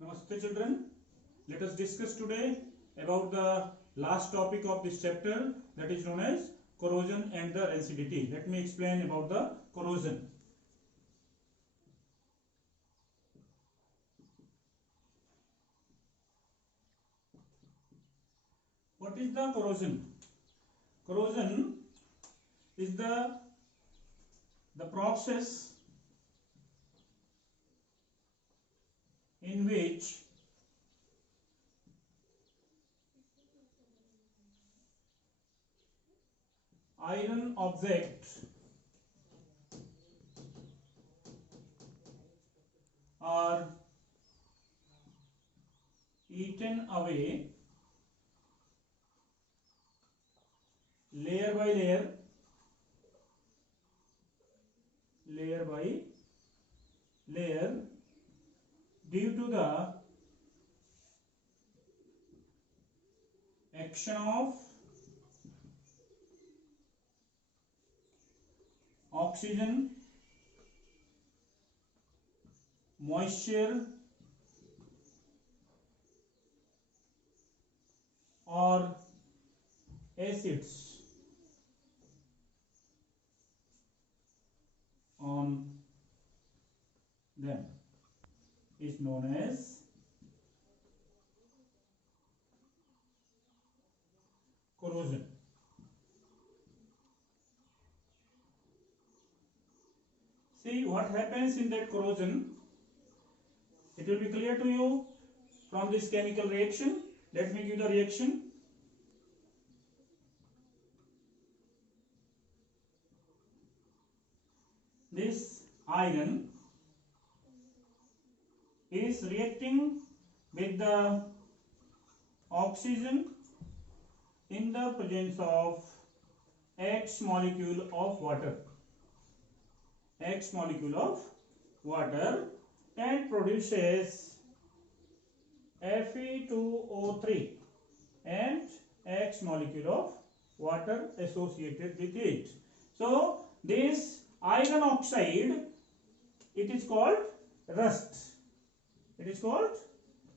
Namaste children. Let us discuss today about the last topic of this chapter, that is known as corrosion and the rancidity. Let me explain about the corrosion. What is the corrosion? Corrosion is the process in which iron objects are eaten away layer by layer by layer due to the action of oxygen, moisture or acids on them is known as corrosion. See what happens in that corrosion. It will be clear to you from this chemical reaction. Let me give the reaction. This iron is reacting with the oxygen in the presence of X molecule of water. X molecule of water and produces Fe2O3 and X molecule of water associated with it. So this iron oxide, it is called rust. It is called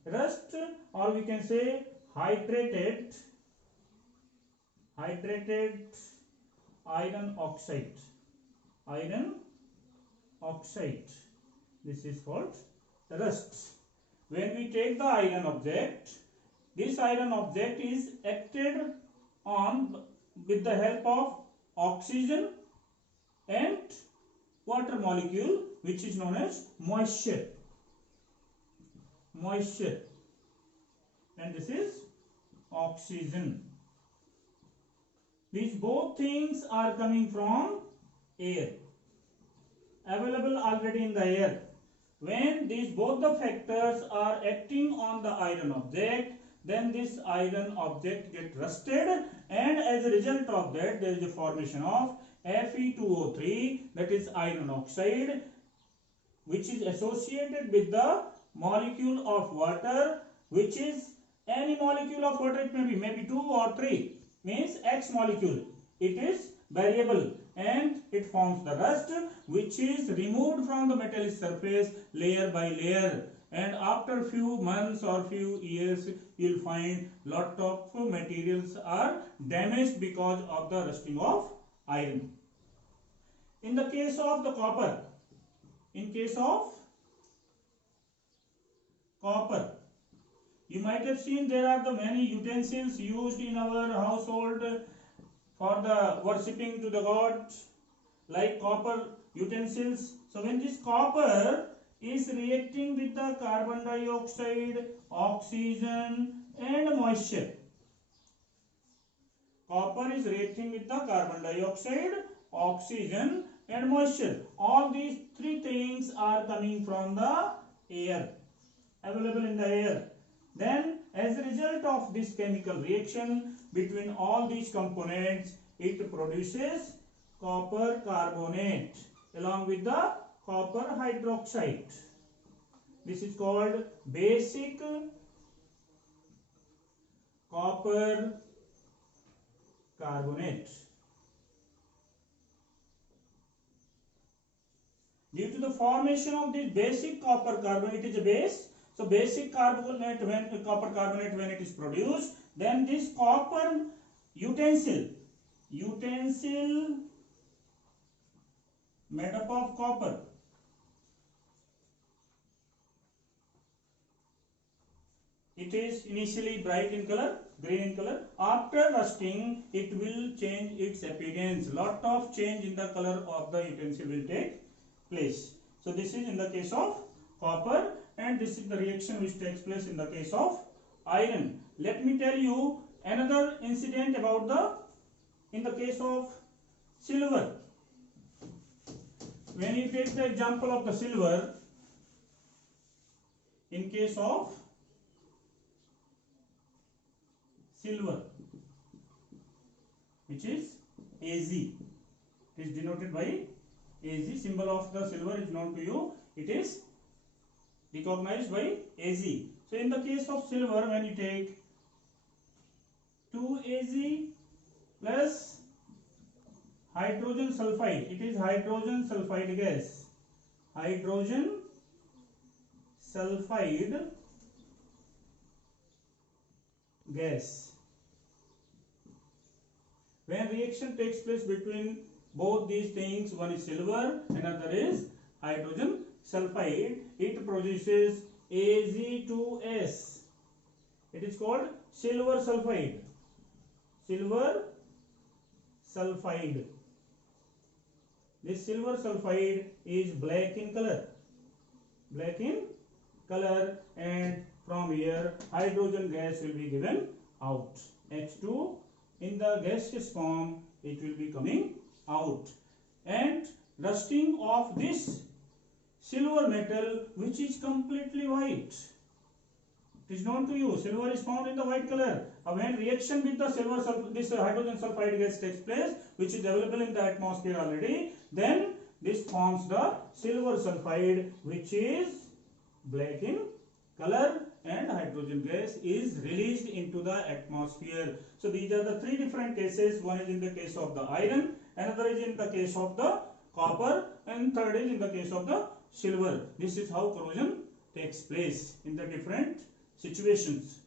rust, or we can say hydrated iron oxide. Iron oxide. This is called rust. When we take the iron object, this iron object is acted on with the help of oxygen and water molecule, which is known as moisture. And this is oxygen. These both things are coming from air, available already in the air. When these both the factors are acting on the iron object, then this iron object gets rusted, and as a result of that there is a formation of Fe2O3, that is iron oxide, which is associated with the molecule of water, which is any molecule of water. It may be 2 or 3, means X molecule. It is variable and it forms the rust, which is removed from the metallic surface layer by layer, and after few months or few years you will find lot of materials are damaged because of the rusting of iron. In the case of the copper, you might have seen there are the many utensils used in our household for the worshipping to the gods, like copper utensils. So when this copper is reacting with the carbon dioxide, oxygen and moisture, copper is reacting with the carbon dioxide, oxygen and moisture. All these three things are coming from the air, available in the air. Then as a result of this chemical reaction between all these components, it produces copper carbonate along with the copper hydroxide. This is called basic copper carbonate. Due to the formation of this basic copper carbonate, it is a base. So basic carbonate, when copper carbonate, when it is produced, then this copper utensil made up of copper, it is initially bright in color, green in color. After rusting, it will change its appearance. Lot of change in the color of the utensil will take place. So this is in the case of copper, and this is the reaction which takes place in the case of iron. Let me tell you another incident about in the case of silver. When you take the example of the silver, in case of silver, which is Ag, it is denoted by Ag. Symbol of the silver is known to you. It is recognized by Ag. So in the case of silver, when you take 2Ag plus hydrogen sulfide, it is hydrogen sulfide gas. Hydrogen sulfide gas. When reaction takes place between both these things, one is silver, another is hydrogen sulfide, it produces Ag2S. It is called silver sulfide. Silver sulfide. This silver sulfide is black in color. Black in color, and from here hydrogen gas will be given out. H2 in the gaseous form, it will be coming out. And rusting of this silver metal, which is completely white, it is known to you. Silver is found in the white color. When reaction with the this hydrogen sulfide gas takes place, which is available in the atmosphere already, then this forms the silver sulfide, which is black in color, and hydrogen gas is released into the atmosphere. So these are the three different cases. One is in the case of the iron, another is in the case of the copper, and third is in the case of the silver. This is how corrosion takes place in the different situations.